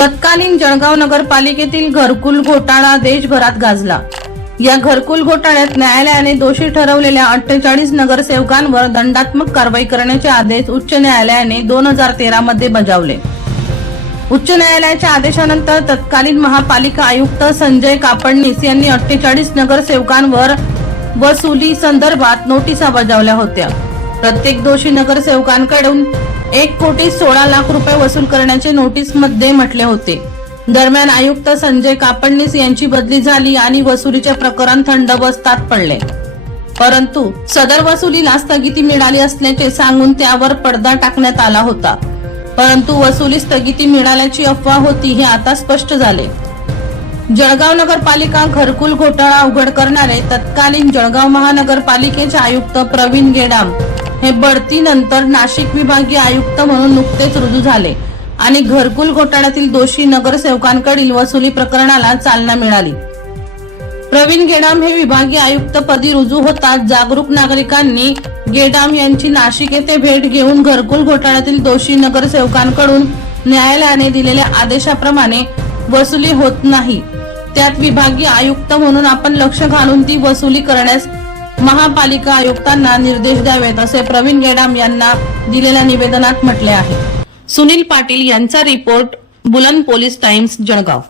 तत्कालीन जळगाव नगरपालिकेतील घरकुल घोटाळा देशभरात गाजला. या घरकुल घोटाळ्यात न्यायालयाने दोषी ठरवलेल्या अठ्ठेचाळीस नगरसेवकांवर दंडात्मक कारवाई करण्याचे आदेश उच्च न्यायालयाने दोन हजार तेरा मध्ये बजावले. उच्च न्यायालयाच्या आदेशानंतर तत्कालीन महापालिका आयुक्त संजय कापडणीस यांनी अठ्ठेचाळीस नगरसेवकांवर वसुली संदर्भात नोटिसा बजावल्या होत्या. प्रत्येक दोषी नगरसेवकांकडून एक कोटी सोळा लाख रुपये वसूल करण्याचे नोटीसमध्ये म्हटले होते. दरम्यान आयुक्त संजय कापडणीस यांची बदली झाली आणि वसुलीचे प्रकरण थंड बसतात पडले. परंतु सदर वसुलीला स्थगिती मिळाली असल्याचे सांगून त्यावर पडदा टाकण्यात आला होता. परंतु वसुली स्थगिती मिळाल्याची अफवा होती हे आता स्पष्ट झाले. जळगाव नगरपालिका घरकुल घोटाळा उघड करणारे तत्कालीन जळगाव महानगरपालिकेचे आयुक्त प्रवीण गेडाम हे बढतीनंतर नाशिक विभागीय आयुक्त म्हणून नुकतेच रुजू झाले आणि घरकुल घोटाळ्यातील दोषी नगरसेवकांकडील वसुली प्रकरणाला चालना मिळाली. प्रवीण गेडाम हे विभागीय आयुक्त पदी रुजू होताच जागरूक नागरिकांनी गेडाम यांची नाशिक येथे भेट घेऊन घरकुल घोटाळ्यातील दोषी नगरसेवकांकडून न्यायालयाने दिलेल्या आदेशाप्रमाणे वसुली होत नाही. त्यात विभागीय आयुक्त म्हणून आपण लक्ष घालून ती वसुली करण्यास महापालिका आयुक्तांना निर्देश द्यावेत असे प्रवीण गेडाम यांना दिलेल्या निवेदनात म्हटले आहे. सुनील पाटील यांचा रिपोर्ट बुलंद पोलीस टाइम्स जळगाव.